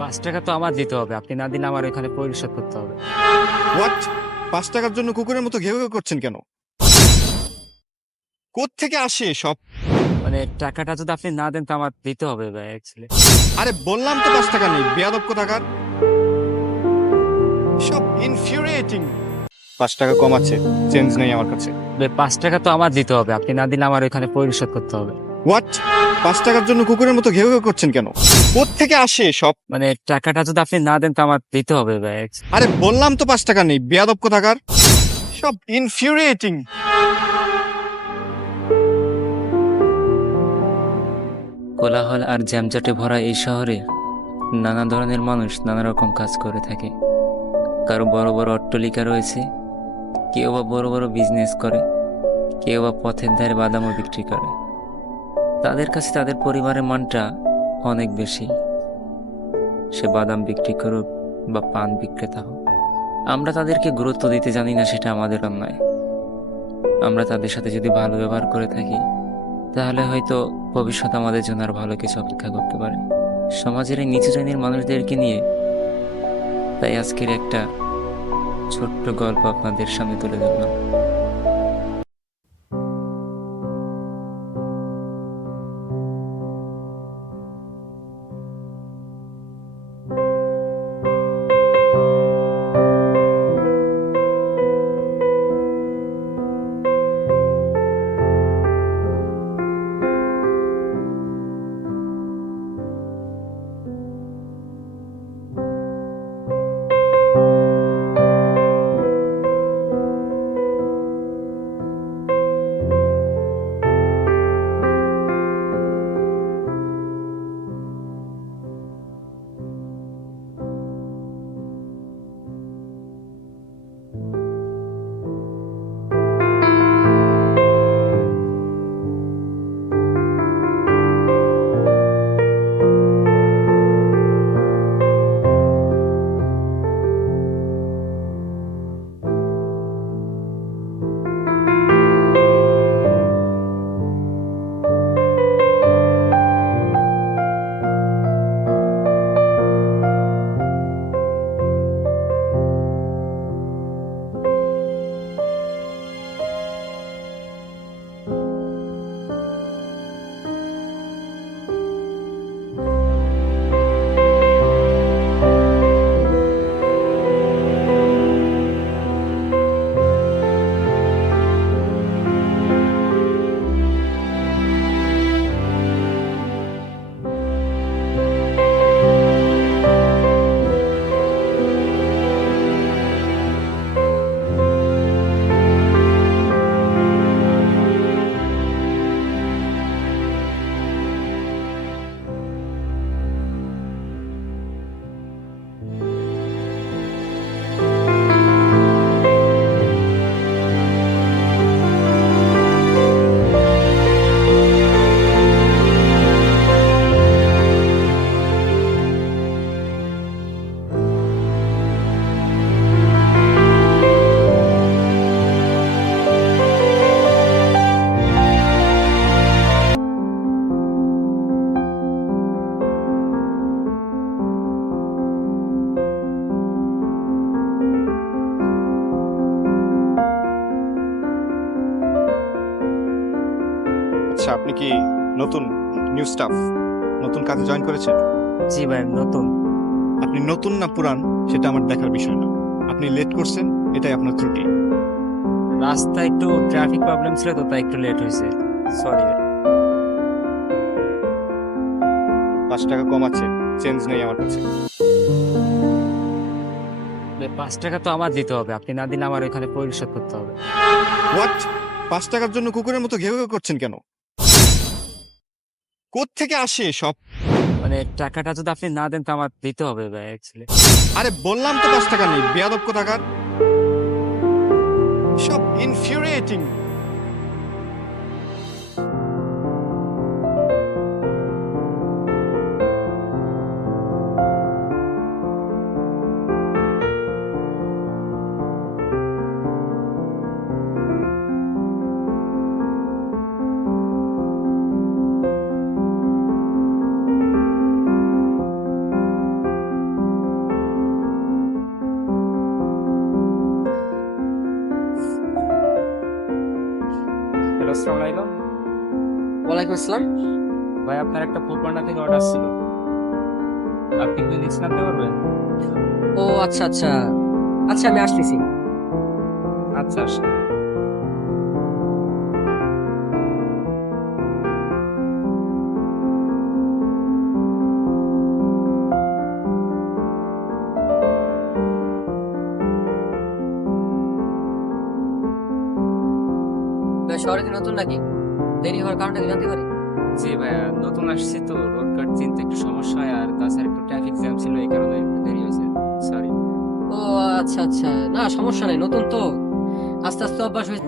৳৫ তো আমার দিতে হবে। আপনি না দিলে আমার ওইখানে পরিশোধ করতে হবে। হোয়াট? ৳৫ জন্য কুকুরের মতো ঘেউ ঘেউ করছেন কেন? কোত্থেকে আসে এসব? মানে টাকাটা যদি আপনি না দেন তো আমার দিতে হবে ভাই অ্যাকচুয়ালি। আরে বললাম তো ৳৫ নেই, বেয়াদব কোথাকার। সব ইনফিউরিয়েটিং। ৳৫ কম আছে, চেঞ্জ নেই আমার কাছে। ভাই ৳৫ তো আমার দিতে হবে। আপনি না দিলে আমার ওইখানে পরিশোধ করতে হবে। হোয়াট? ৳৫ জন্য কুকুরের মতো ঘেউ ঘেউ করছেন কেন? কোত্থেকে আসে এসব? মানে টাকাটা যদি আপনি না দেন তো আমার দিতে হবে ভাই অ্যাকচুয়ালি। আরে বললাম তো ৳৫ নেই, বেয়াদব কোথাকার। সব ইনফিউরিয়েটিং। কোলাহল আর জ্যামজটে ভরা এই শহরে নানা ধরনের মানুষ নানা রকম কাজ করে থাকে। কারো বড় বড় অট্টালিকা রয়েছে, কেউ বা বড় বড় বিজনেস করে, কেউ বা পথের ধারে বাদামও বিক্রি করে। তাদের কাছে তাদের পরিবারের মানটা অনেক বেশি, সে বাদাম বিক্রি করুক বা পান বিক্রেতা হোক। আমরা তাদেরকে গুরুত্ব দিতে জানি না, সেটা আমাদের অন্যায়। আমরা তাদের সাথে যদি ভালো ব্যবহার করে থাকি তাহলে হয়তো ভবিষ্যৎ আমাদের জন্য আর ভালো কিছু অপেক্ষা করতে পারে। সমাজের এই নিচু শ্রেণীর মানুষদেরকে নিয়ে তাই আজকের একটা ছোট্ট গল্প আপনাদের সামনে তুলে ধরলাম। আচ্ছা, আপনি কি নতুন নিউ স্টাফ, নতুন কাজে জয়েন করেছেন? জি ভাই, নতুন। আপনি নতুন না পুরান সেটা আমার দেখার বিষয় না। আপনি লেট করছেন, এটাই আপনার ত্রুটি। রাস্তায় একটু ট্রাফিক প্রবলেম ছিল তো তাই একটু লেট হয়েছে, সরি। ৳৫ কম আছে, চেঞ্জ নেই আমার কাছে। ৳৫ তো আমার দিতে হবে। আপনি না দিলে আমার ওইখানে পরিশোধ করতে হবে। হোয়াট? ৳৫ জন্য কুকুরের মতো ঘেউ ঘেউ করছেন কেন? কোত্থেকে আসে এসব? মানে টাকাটা যদি আপনি না দেন তো আমার দিতে হবে ভাই অ্যাকচুয়ালি। আরে বললাম তো ৳৫ নেই, বেয়াদব কোথাকার। সব ইনফিউরিয়েটিং। হ্যালো, আসসালামু আলাইকুম। ওয়ালাইকুম আসসালাম। ভাই, আপনার একটা ফুড পান্ডা থেকে অর্ডার ছিল, আপনি কি লিস্ট আনতে পারবেন? ও আচ্ছা আচ্ছা, আচ্ছা আমি আসতেছি। আচ্ছা আসেন। ভাই, শহরে কি নতুন নাকি? দেরি হওয়ার কারণটা কি জানতে পারি? জি ভাইয়া, নতুন আসছি তো, রোড কাট চিনতে একটু সমস্যা হয়, আর তাছাড়া একটু ট্রাফিক জ্যাম ছিল, এই কারণে একটু দেরি হয়েছে। সরি। ও আচ্ছা আচ্ছা, না সমস্যা নেই, নতুন তো, আস্তে আস্তে অভ্যাস হয়ে